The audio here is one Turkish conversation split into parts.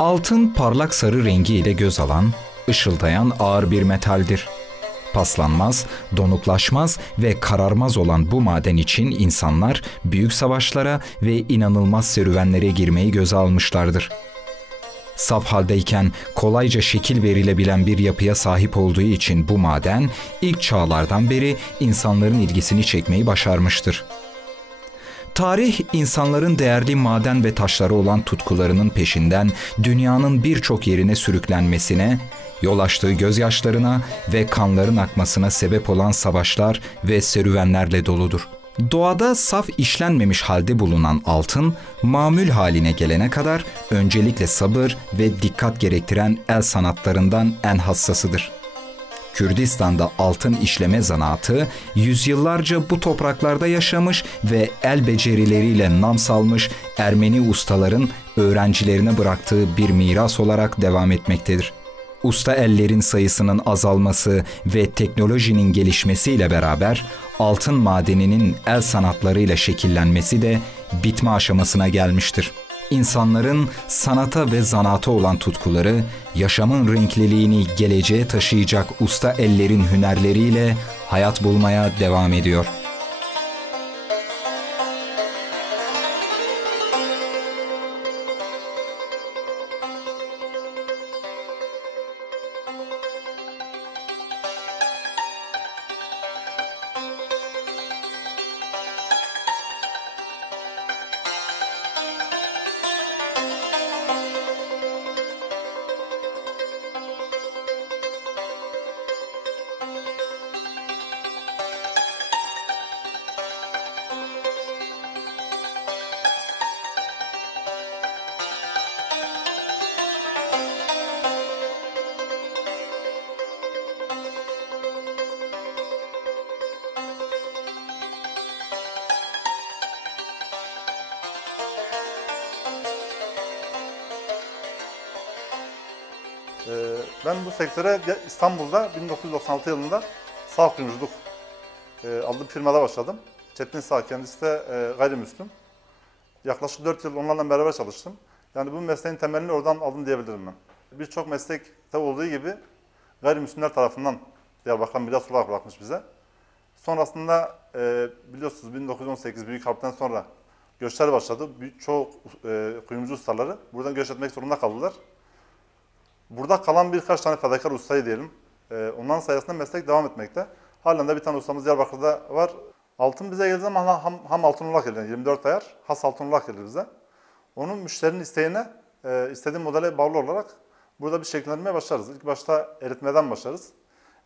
Altın parlak sarı rengi ile göz alan, ışıldayan ağır bir metaldir. Paslanmaz, donuklaşmaz ve kararmaz olan bu maden için insanlar büyük savaşlara ve inanılmaz serüvenlere girmeyi göze almışlardır. Saf haldeyken kolayca şekil verilebilen bir yapıya sahip olduğu için bu maden ilk çağlardan beri insanların ilgisini çekmeyi başarmıştır. Tarih, insanların değerli maden ve taşları olan tutkularının peşinden dünyanın birçok yerine sürüklenmesine, yol açtığı gözyaşlarına ve kanların akmasına sebep olan savaşlar ve serüvenlerle doludur. Doğada saf işlenmemiş halde bulunan altın, mamül haline gelene kadar öncelikle sabır ve dikkat gerektiren el sanatlarından en hassasıdır. Kürdistan'da altın işleme zanaatı yüzyıllarca bu topraklarda yaşamış ve el becerileriyle nam salmış Ermeni ustaların öğrencilerine bıraktığı bir miras olarak devam etmektedir. Usta ellerin sayısının azalması ve teknolojinin gelişmesiyle beraber altın madeninin el sanatlarıyla şekillenmesi de bitme aşamasına gelmiştir. İnsanların sanata ve zanaata olan tutkuları, yaşamın renkliliğini geleceğe taşıyacak usta ellerin hünerleriyle hayat bulmaya devam ediyor. Ben bu sektöre İstanbul'da 1996 yılında Sağ Kuyumculuk adlı bir firmada başladım. Çetin Sağ, kendisi de gayrimüslim. Yaklaşık 4 yıl onlarla beraber çalıştım. Yani bu mesleğin temelini oradan aldım diyebilirim ben. Birçok meslekte olduğu gibi gayrimüslimler tarafından Diyarbakır'dan miras olarak bırakmış bize. Sonrasında biliyorsunuz 1918 Büyük Harp'ten sonra göçler başladı. Çoğu kuyumcu ustaları buradan göç etmek zorunda kaldılar. Burada kalan birkaç tane fedakar ustayı diyelim. Onların sayesinde meslek devam etmekte. Halen de bir tane ustamız Diyarbakır'da var. Altın bize geldiği zaman ham altın olarak gelir. 24 ayar has altın olarak gelir bize. Onun müşterinin isteğine, istediği modele bağlı olarak burada bir şekillendirmeye başlarız. İlk başta eritmeden başlarız.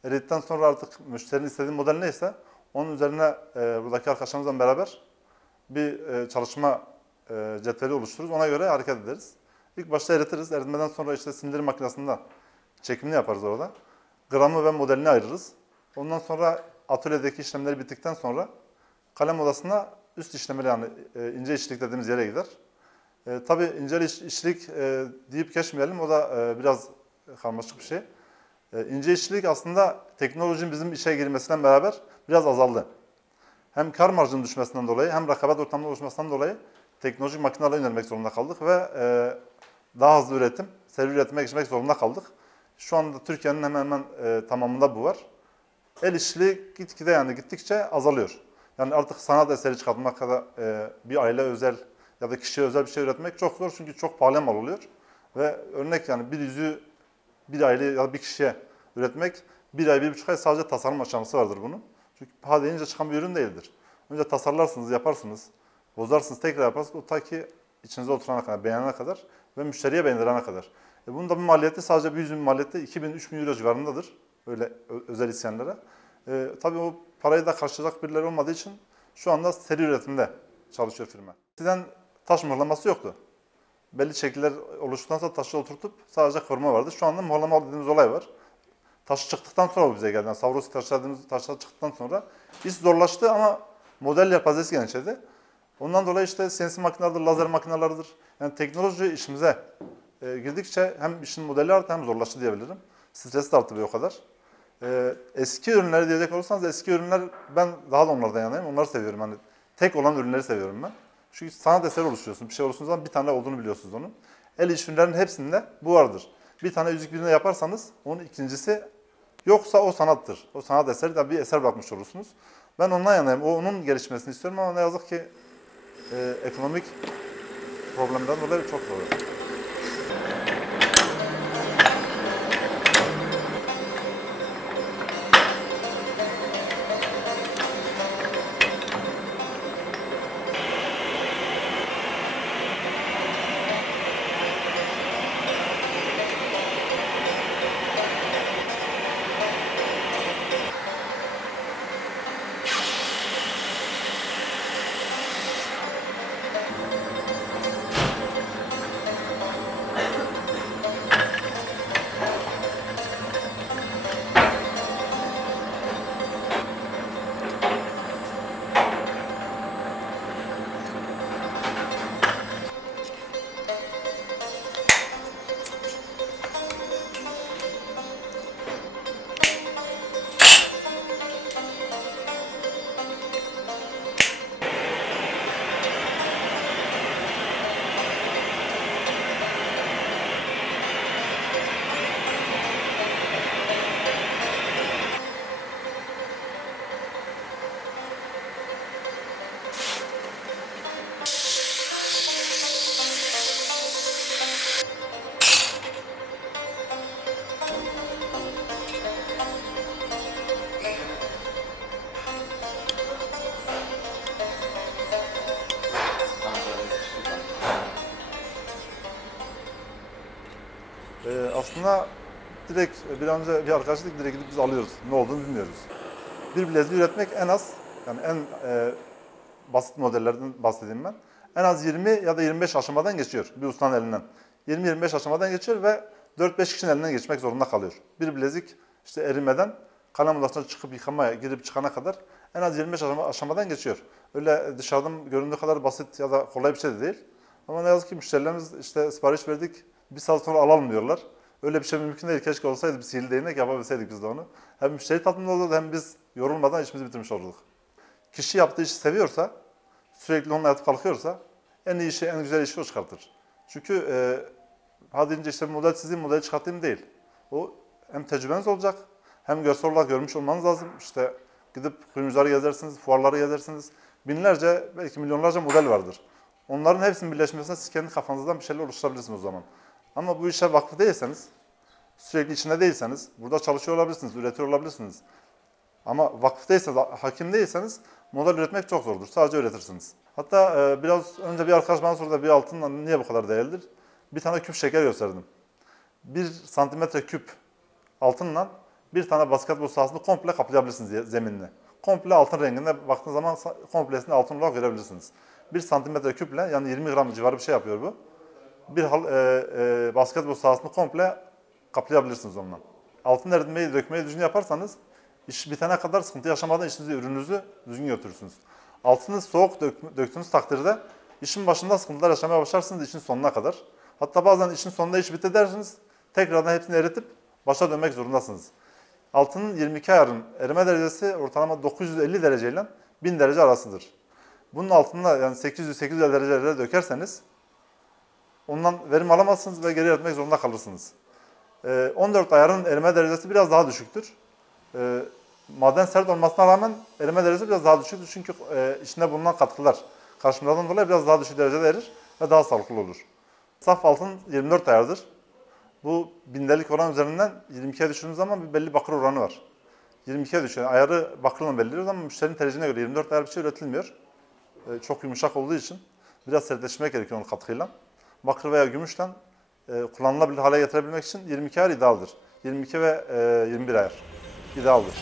Erittikten sonra artık müşterinin istediği model neyse onun üzerine buradaki arkadaşlarımızla beraber bir çalışma cetveli oluştururuz. Ona göre hareket ederiz. İlk başta eritiriz. Eritmeden sonra işte sindirim makinesinde çekimini yaparız orada. Gramı ve modelini ayırırız. Ondan sonra atölyedeki işlemleri bittikten sonra kalem odasına üst işlemeli yani ince işçilik dediğimiz yere gider. Tabii ince işçilik deyip geçmeyelim. O da biraz karmaşık bir şey. İnce işçilik aslında teknolojinin bizim işe girmesinden beraber biraz azaldı. Hem kar marjının düşmesinden dolayı hem rekabet ortamının oluşmasından dolayı teknolojik makinelerle yönelmek zorunda kaldık ve daha hızlı üretim, seri üretime geçmek zorunda kaldık. Şu anda Türkiye'nin hemen hemen tamamında bu var. El işçiliği gitgide yani gittikçe azalıyor. Yani artık sanat eseri çıkartmak kadar bir aile özel ya da kişiye özel bir şey üretmek çok zor çünkü çok pahalı mal oluyor. Ve örnek yani bir yüzüğü bir aile ya da bir kişiye üretmek 1 ay, 1,5 ay sadece tasarım aşaması vardır bunun. Çünkü paha deyince çıkan bir ürün değildir. Önce tasarlarsınız, yaparsınız, bozarsınız, tekrar yaparsınız. O ta ki içinize oturana kadar, beğenene kadar ve müşteriye beğendirene kadar. Bunun da bir maliyeti sadece bir yüzüğün maliyeti 2000-3000 euro civarındadır. Öyle özel isyanlara. Tabii o parayı da karşılayacak birileri olmadığı için şu anda seri üretimde çalışıyor firma. Eskiden taş mıhlaması yoktu. Belli şekiller oluştuktan sonra taşı oturtup sadece kırma vardı. Şu anda mıhlama dediğimiz olay var. Taş çıktıktan sonra bu bize geldi. Yani Swarovski taşlar dediğimiz taşlar çıktıktan sonra iş zorlaştı ama model yelpazesi genişledi. Ondan dolayı işte CNC makinelerdir, lazer makinelerdir. Yani teknoloji işimize girdikçe hem işin modeli arttı hem zorlaştı diyebilirim. Stres de arttı bir o kadar. Eski ürünleri diyecek olursanız eski ürünler ben daha da onlardan yanayım. Onları seviyorum. Hani tek olan ürünleri seviyorum ben. Çünkü sanat eseri oluşturuyorsun. Bir şey oluştuğunuz zaman bir tane olduğunu biliyorsunuz onun. El iş ürünlerinin hepsinde bu vardır. Bir tane yüzük birine yaparsanız onun ikincisi yoksa o sanattır. O sanat eseri de bir eser bırakmış olursunuz. Ben ondan yanayım. Onun gelişmesini istiyorum ama ne yazık ki ekonomik problemden dolayı çok zor. Aslında direkt bir an önce bir arkadaşlık direkt gidip biz alıyoruz. Ne olduğunu bilmiyoruz. Bir bileziği üretmek en az, yani en basit modellerden bahsedeyim ben. En az 20 ya da 25 aşamadan geçiyor bir ustanın elinden. 20-25 aşamadan geçiyor ve 4-5 kişinin elinden geçmek zorunda kalıyor. Bir bilezik işte erimeden kalem odasına çıkıp yıkamaya girip çıkana kadar en az 25 aşamadan geçiyor. Öyle dışarıdan göründüğü kadar basit ya da kolay bir şey de değil. Ama ne yazık ki müşterilerimiz işte sipariş verdik, bir saat sonra alalım diyorlar. Öyle bir şey mümkün değil. Keşke olsaydı bir sihirli değnek yapabilseydik biz de onu. Hem müşteri tatmin olurdu hem biz yorulmadan işimizi bitirmiş olurduk. Kişi yaptığı işi seviyorsa, sürekli onunla yatıp kalkıyorsa en iyi işi, en güzel işi o çıkartır. Çünkü hadi deyince işte model çizeyim, modeli çıkartayım değil. O hem tecrübeniz olacak, hem görsel olarak görmüş olmanız lazım. İşte gidip kuyumcuları gezersiniz, fuarları gezersiniz. Binlerce, belki milyonlarca model vardır. Onların hepsinin birleşmesine siz kendi kafanızdan bir şeyler oluşturabilirsiniz o zaman. Ama bu işe vakıf değilseniz, sürekli içinde değilseniz, burada çalışıyor olabilirsiniz, üretiyor olabilirsiniz. Ama vakıf değilseniz, hakim değilseniz model üretmek çok zordur. Sadece üretirsiniz. Hatta biraz önce bir arkadaş bana sordu, bir altın niye bu kadar değerlidir? Bir tane küp şeker gösterdim. 1 santimetre küp altınla bir tane basketbol sahasını komple kaplayabilirsiniz zeminini. Komple altın renginde baktığınız zaman komplesini altın olarak görebilirsiniz. 1 santimetre küple, yani 20 gram civarı bir şey yapıyor bu. Bir basketbol sahasını komple kaplayabilirsiniz onunla. Altın erimeyi, dökmeyi düzgün yaparsanız iş bitene kadar sıkıntı yaşamadan işinizi, ürününüzü düzgün götürürsünüz. Altını soğuk döktüğünüz takdirde işin başında sıkıntılar yaşamaya başlarsınız işin sonuna kadar. Hatta bazen işin sonunda iş bitti dersiniz, tekrardan hepsini eritip başa dönmek zorundasınız. Altının 22 ayarın erime derecesi ortalama 950 derece ile 1000 derece arasıdır. Bunun altında yani 800-850 derecelere dökerseniz ondan verim alamazsınız ve geri eritmek zorunda kalırsınız. 14 ayarın erime derecesi biraz daha düşüktür. Maden sert olmasına rağmen erime derecesi biraz daha düşüktür. Çünkü içinde bulunan katkılar karışımlardan dolayı biraz daha düşük derecede erir ve daha sağlıklı olur. Saf altın 24 ayardır. Bu bindelik oran üzerinden 22'ye düşürdüğünüz zaman bir belli bakır oranı var. 22'ye düşüyor. Ayarı bakırla belirliyoruz ama müşterinin tercihine göre 24 ayar bir şey üretilmiyor. Çok yumuşak olduğu için biraz sertleşmek gerekiyor onun katkıyla. Bakır veya gümüşten kullanılabilir hale getirebilmek için 22 ayar idealdir. 22 ve 21 ayar idealdir.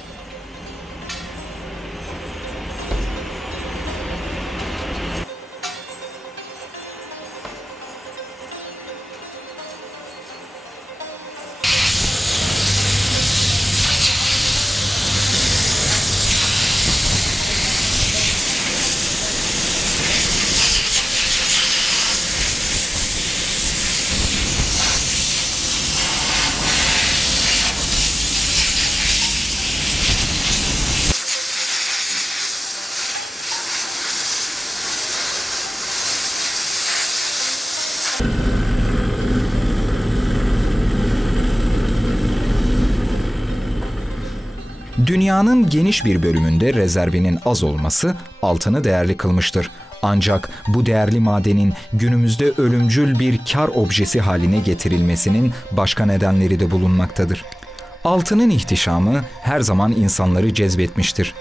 Dünyanın geniş bir bölümünde rezervinin az olması altını değerli kılmıştır. Ancak bu değerli madenin günümüzde ölümcül bir kar objesi haline getirilmesinin başka nedenleri de bulunmaktadır. Altının ihtişamı her zaman insanları cezbetmiştir.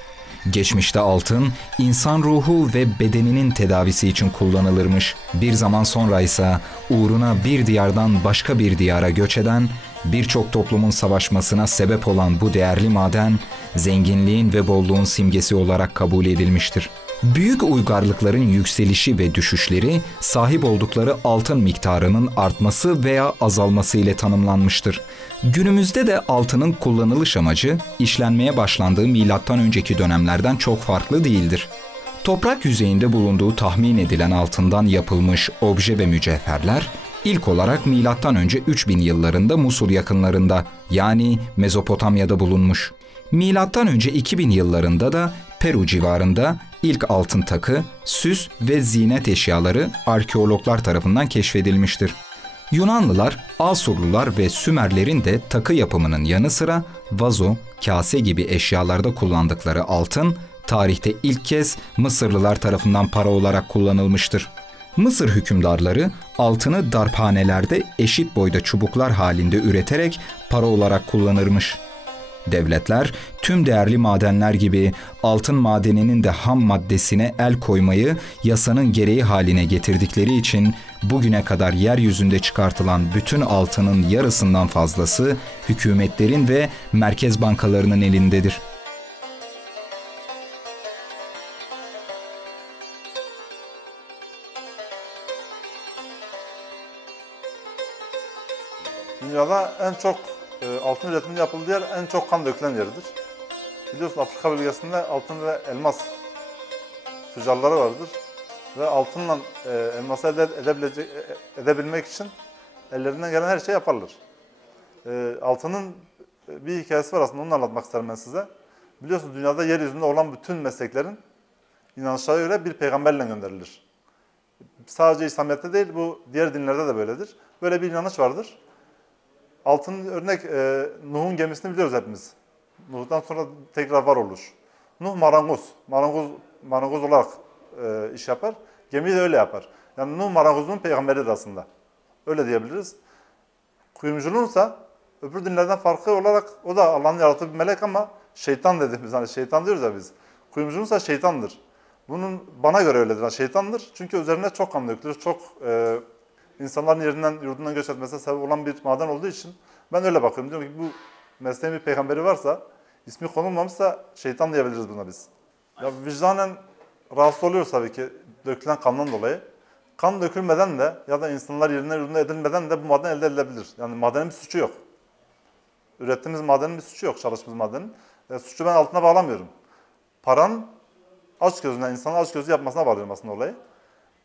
Geçmişte altın, insan ruhu ve bedeninin tedavisi için kullanılırmış. Bir zaman sonra ise uğruna bir diyardan başka bir diyara göç eden, birçok toplumun savaşmasına sebep olan bu değerli maden, zenginliğin ve bolluğun simgesi olarak kabul edilmiştir. Büyük uygarlıkların yükselişi ve düşüşleri, sahip oldukları altın miktarının artması veya azalması ile tanımlanmıştır. Günümüzde de altının kullanılış amacı, işlenmeye başlandığı milattan önceki dönemlerden çok farklı değildir. Toprak yüzeyinde bulunduğu tahmin edilen altından yapılmış obje ve mücevherler, ilk olarak milattan önce 3000 yıllarında Musul yakınlarında, yani Mezopotamya'da bulunmuş. Milattan önce 2000 yıllarında da Peru civarında ilk altın takı, süs ve zinet eşyaları arkeologlar tarafından keşfedilmiştir. Yunanlılar, Asurlular ve Sümerlerin de takı yapımının yanı sıra vazo, kase gibi eşyalarda kullandıkları altın, tarihte ilk kez Mısırlılar tarafından para olarak kullanılmıştır. Mısır hükümdarları altını darphanelerde eşit boyda çubuklar halinde üreterek para olarak kullanırmış. Devletler tüm değerli madenler gibi altın madeninin de ham maddesine el koymayı yasanın gereği haline getirdikleri için bugüne kadar yeryüzünde çıkartılan bütün altının yarısından fazlası hükümetlerin ve merkez bankalarının elindedir. Dünyada en çok altın üretiminin yapıldığı yer en çok kan dökülen yerdir. Biliyorsun Afrika bölgesinde altın ve elmas tüccarları vardır. Ve altınla elması edebilmek için ellerinden gelen her şeyi yaparlar. Altının bir hikayesi var aslında, onu anlatmak isterim ben size. Biliyorsunuz dünyada yeryüzünde olan bütün mesleklerin inanışlara göre bir peygamberle gönderilir. Sadece İslamiyet'te değil, bu diğer dinlerde de böyledir. Böyle bir inanış vardır. Altın örnek Nuh'un gemisini biliyoruz hepimiz. Nuh'tan sonra tekrar var olur. Nuh marangoz. Marangoz olarak iş yapar. Gemiyi de öyle yapar. Yani Nuh marangozluğun peygamberidir aslında. Öyle diyebiliriz. Kuyumculuğunsa öbür dinlerden farklı olarak o da Allah'ın yarattığı bir melek ama şeytan dediğimiz, hani şeytan diyoruz ya biz. Kuyumculuğunsa şeytandır. Bunun bana göre öyledir. Yani şeytandır. Çünkü üzerine çok kan dökülür. Çok insanların yerinden, yurdundan göç etmesine sebep olan bir maden olduğu için ben öyle bakıyorum. Diyorum ki bu mesleğin bir peygamberi varsa, ismi konulmamışsa şeytan diyebiliriz buna biz. Ya vicdanen rahatsız oluyoruz tabii ki dökülen kandan dolayı. Kan dökülmeden de ya da insanlar yerinden yurduna edilmeden de bu maden elde edilebilir. Yani madenin bir suçu yok. Ürettiğimiz madenin bir suçu yok, çalıştığımız madenin. Suçu ben altına bağlamıyorum. Paran açgözüne, insanın açgözlü yapmasına bağlıyorum aslında olayı.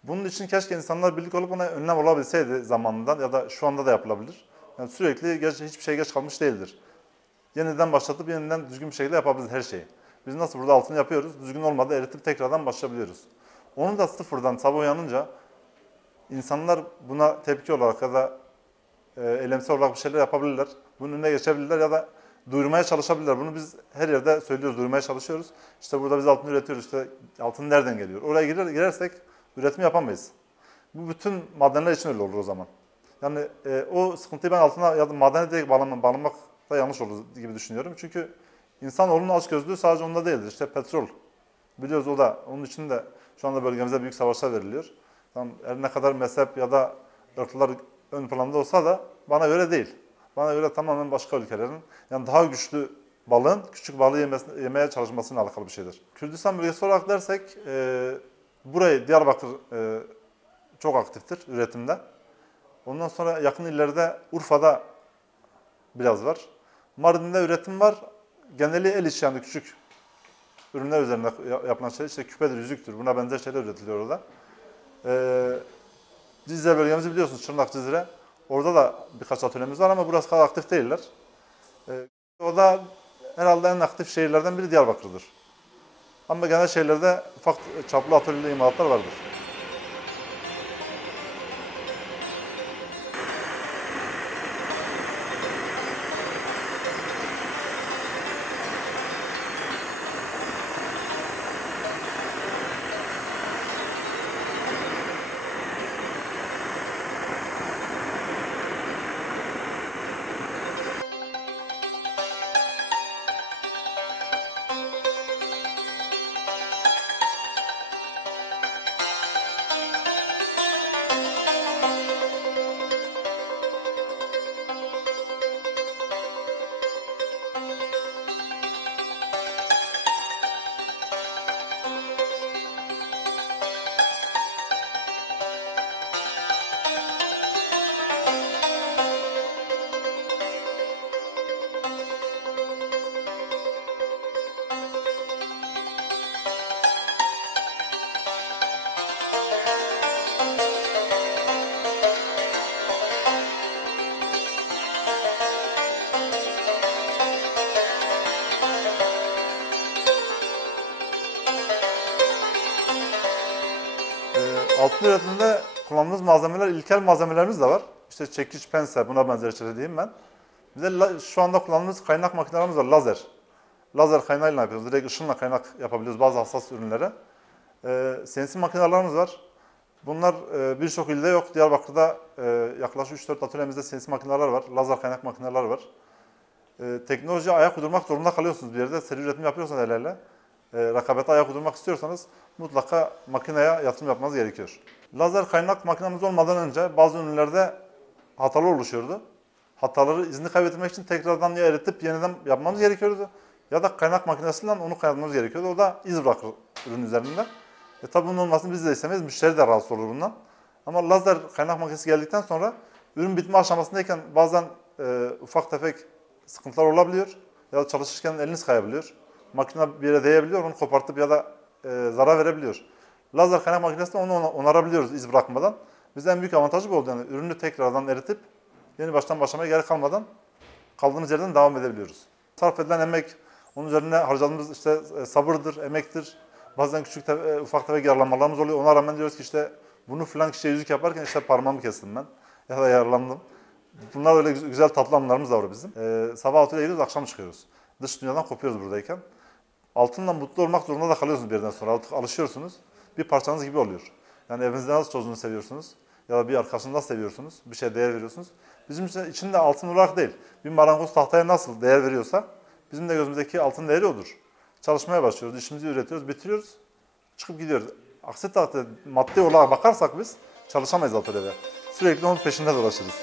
Bunun için keşke insanlar birlik olup buna önlem olabilseydi zamanından ya da şu anda da yapılabilir. Yani sürekli hiçbir şey geç kalmış değildir. Yeniden başlatıp yeniden düzgün bir şekilde yapabiliriz her şeyi. Biz nasıl burada altını yapıyoruz, düzgün olmadı eritip tekrardan başlayabiliyoruz. Onu da sıfırdan sabah uyanınca insanlar buna tepki olarak ya da eylemsel olarak bir şeyler yapabilirler. Bunun önüne geçebilirler ya da duyurmaya çalışabilirler. Bunu biz her yerde söylüyoruz, duyurmaya çalışıyoruz. İşte burada biz altın üretiyoruz, işte altın nereden geliyor? Oraya girersek üretim yapamayız. Bu bütün madenler için öyle olur o zaman. Yani o sıkıntıyı ben altına ya da madene direkt bağlamak da yanlış olur gibi düşünüyorum. Çünkü insanoğlunun açgözlüğü sadece onda değildir. İşte petrol. Biliyoruz o da. Onun için de şu anda bölgemize büyük savaşlar veriliyor. Tamam, her ne kadar mezhep ya da ırklar ön planda olsa da bana göre değil. Bana göre tamamen başka ülkelerin, yani daha güçlü balığın küçük balığı yemeye çalışmasıyla alakalı bir şeydir. Kürdistan bölgesi olarak dersek, burayı Diyarbakır çok aktiftir üretimde. Ondan sonra yakın illerde Urfa'da biraz var. Mardin'de üretim var. Geneli el işi, yani küçük ürünler üzerinde yapılan şeyler, işte küpedir, yüzüktür. Buna benzer şeyler üretiliyor orada. Cizre bölgemizi biliyorsunuz, Çırnak Cizre. Orada da birkaç atölyemiz var ama burası kadar aktif değiller. O da herhalde en aktif şehirlerden biri Diyarbakır'dır. Ama genel şehirlerde ufak çaplı atölye imalatlar vardır. Altın üretiminde kullandığımız malzemeler, ilkel malzemelerimiz de var. İşte çekiç, pense, buna benzer şeyler diyeyim ben. Bir de şu anda kullandığımız kaynak makinelerimiz var, lazer. Lazer kaynağıyla yapıyoruz, direkt ışınla kaynak yapabiliyoruz bazı hassas ürünlere. CNC makinelerimiz var. Bunlar birçok ilde yok. Diyarbakır'da yaklaşık 3-4 atölyemizde CNC makineler var, lazer kaynak makineler var. Teknolojiye ayak uydurmak zorunda kalıyorsunuz bir yerde. Seri üretim yapıyorsanız el ele. Rakabete ayak uydurmak istiyorsanız mutlaka makineye yatırım yapmanız gerekiyor. Lazer kaynak makinemiz olmadan önce bazı ürünlerde hatalar oluşuyordu. Hataları izini kaybetmek için tekrardan ya eritip yeniden yapmamız gerekiyordu ya da kaynak makinesiyle onu kaynatmamız gerekiyordu. O da iz bırakır ürün üzerinde. Tabii bunun olmasını biz de istemeyiz. Müşteri de rahatsız olur bundan. Ama lazer kaynak makinesi geldikten sonra ürün bitme aşamasındayken bazen ufak tefek sıkıntılar olabiliyor. Ya da çalışırken eliniz kayabiliyor. Makine bir yere değebiliyor, onu kopartıp ya da zarar verebiliyor. Lazer kaynak makinesinde onu onarabiliyoruz iz bırakmadan. Bize en büyük avantajı bu oldu. Yani ürünü tekrardan eritip yeni baştan başlamaya gerek kalmadan kaldığımız yerden devam edebiliyoruz. Sarf edilen emek, onun üzerine harcadığımız işte sabırdır, emektir. Bazen küçük ufak tefek yaralanmalarımız oluyor. Ona rağmen diyoruz ki işte bunu falan kişiye yüzük yaparken işte parmağımı kestim ben ya da yaralandım. Bunlar öyle güzel tatlı anılarımız da var bizim. Sabah 6'da gidiyoruz, akşam çıkıyoruz. Dış dünyadan kopuyoruz buradayken. Altınla mutlu olmak zorunda da kalıyorsunuz bir yerden sonra. Artık alışıyorsunuz. Bir parçanız gibi oluyor. Yani evinizde nasıl çocuğunu seviyorsunuz ya da bir arkadaşını nasıl seviyorsunuz, bir şeye değer veriyorsunuz. Bizim için de altın olarak değil. Bir marangoz tahtaya nasıl değer veriyorsa bizim de gözümüzdeki altın değeri odur. Çalışmaya başlıyoruz, işimizi üretiyoruz, bitiriyoruz, çıkıp gidiyoruz. Aksi takdirde maddi olarak bakarsak biz çalışamayız atölyede. Sürekli onun peşinde dolaşırız.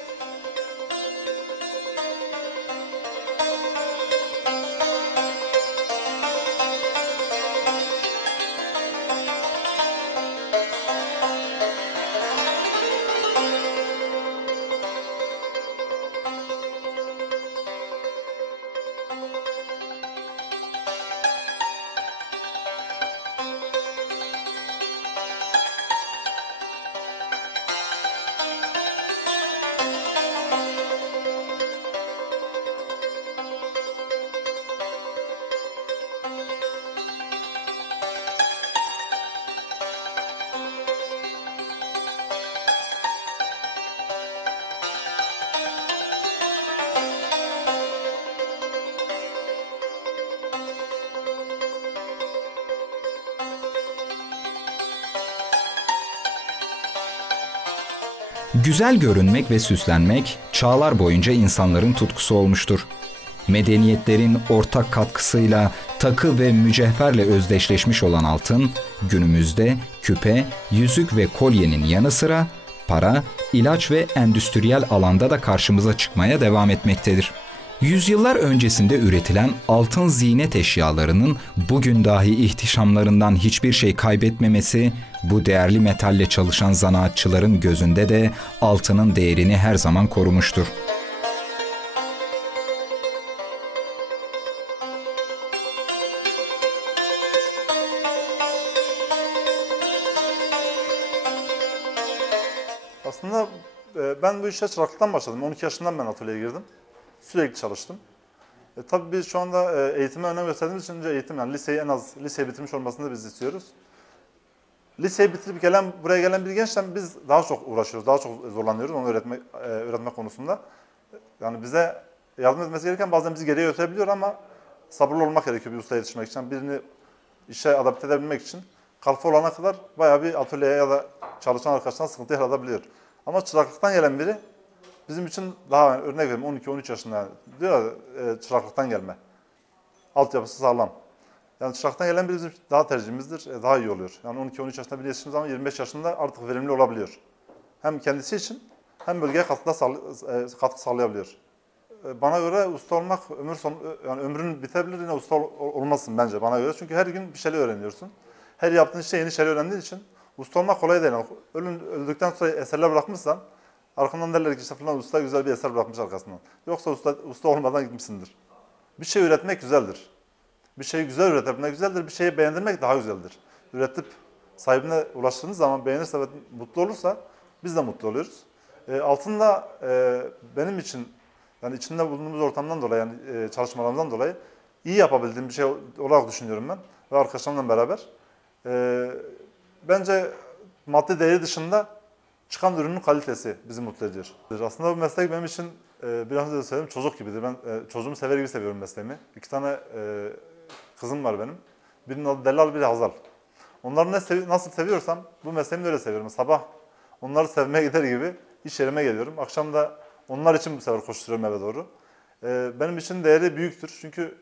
Güzel görünmek ve süslenmek çağlar boyunca insanların tutkusu olmuştur. Medeniyetlerin ortak katkısıyla takı ve mücevherle özdeşleşmiş olan altın, günümüzde küpe, yüzük ve kolyenin yanı sıra para, ilaç ve endüstriyel alanda da karşımıza çıkmaya devam etmektedir. Yüzyıllar öncesinde üretilen altın ziynet eşyalarının bugün dahi ihtişamlarından hiçbir şey kaybetmemesi, bu değerli metalle çalışan zanaatçıların gözünde de altının değerini her zaman korumuştur. Aslında ben bu işe çıraklıktan başladım. 12 yaşından ben atölyeye girdim. Sürekli çalıştım. Tabii biz şu anda eğitime önem gösterdiğimiz için eğitim, yani liseyi en az liseyi bitirmiş olmasını da biz istiyoruz. Liseyi bitirip buraya gelen bir gençten biz daha çok uğraşıyoruz, daha çok zorlanıyoruz onu öğretmek konusunda. Yani bize yardım etmesi gereken bazen bizi geriye götürebiliyor ama sabırlı olmak gerekiyor bir ustaya yetişmek için. Birini işe adapte edebilmek için kalfa olana kadar bayağı bir atölyeye ya da çalışan arkadaştan sıkıntı yaratabiliyor. Ama çıraklıktan gelen biri bizim için daha, yani örnek vereyim, 12-13 yaşında yani, diyor ya, çıraklıktan gelme. Altyapısı sağlam. Yani çıraktan gelen biri bizim daha tercihimizdir, daha iyi oluyor. Yani 12-13 yaşında biri yetiştiğimiz zaman 25 yaşında artık verimli olabiliyor. Hem kendisi için hem bölgeye katkı sağlayabiliyor. Bana göre usta olmak yani ömrün bitebilir, yine usta olmazsın bence bana göre. Çünkü her gün bir şeyler öğreniyorsun. Her yaptığın şey yeni şeyler öğrendiğin için usta olmak kolay değil. Yani öldükten sonra eserler bırakmışsan arkandan derler ki işte falan usta güzel bir eser bırakmış arkasından. Yoksa usta olmadan gitmişsindir. Bir şey üretmek güzeldir. Bir şeyi güzel üretmek güzeldir. Bir şeyi beğendirmek daha güzeldir. Üretip sahibine ulaştığınız zaman beğenirse ve mutlu olursa biz de mutlu oluyoruz. Altın da benim için, yani içinde bulunduğumuz ortamdan dolayı, yani çalışmalarımızdan dolayı iyi yapabildiğim bir şey olarak düşünüyorum ben ve arkadaşlarımla beraber. Bence Maddi değeri dışında çıkan ürünün kalitesi bizi mutlu ediyor. Aslında bu meslek benim için bir an önce de söyledim, çocuk gibidir. Ben çocuğumu sever gibi seviyorum mesleğimi. 2 tane kızım var benim. Birinin adı Delal, biri Hazal. Onları nasıl seviyorsam bu mesleğimi de öyle seviyorum. Sabah onları sevmeye gider gibi iş yerime geliyorum. Akşam da onlar için bu sefer koşturuyorum eve doğru. Benim için değeri büyüktür. Çünkü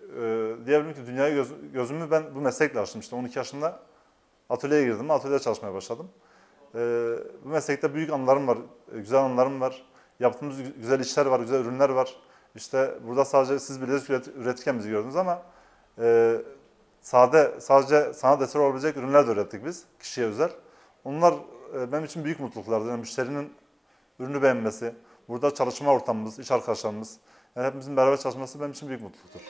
diyebilirim ki dünyaya gözümü ben bu meslekle açtım. İşte 12 yaşında atölyeye girdim, atölyede çalışmaya başladım. Bu meslekte büyük anılarım var, güzel anılarım var. Yaptığımız güzel işler var, güzel ürünler var. İşte burada sadece siz Bilezik üretirken bizi gördünüz ama sadece sanat eseri olabilecek ürünler de ürettik biz, kişiye özel. Onlar benim için büyük mutluluklardı. Yani müşterinin ürünü beğenmesi, burada çalışma ortamımız, iş arkadaşlarımız, yani hepimizin beraber çalışması benim için büyük mutluluktur.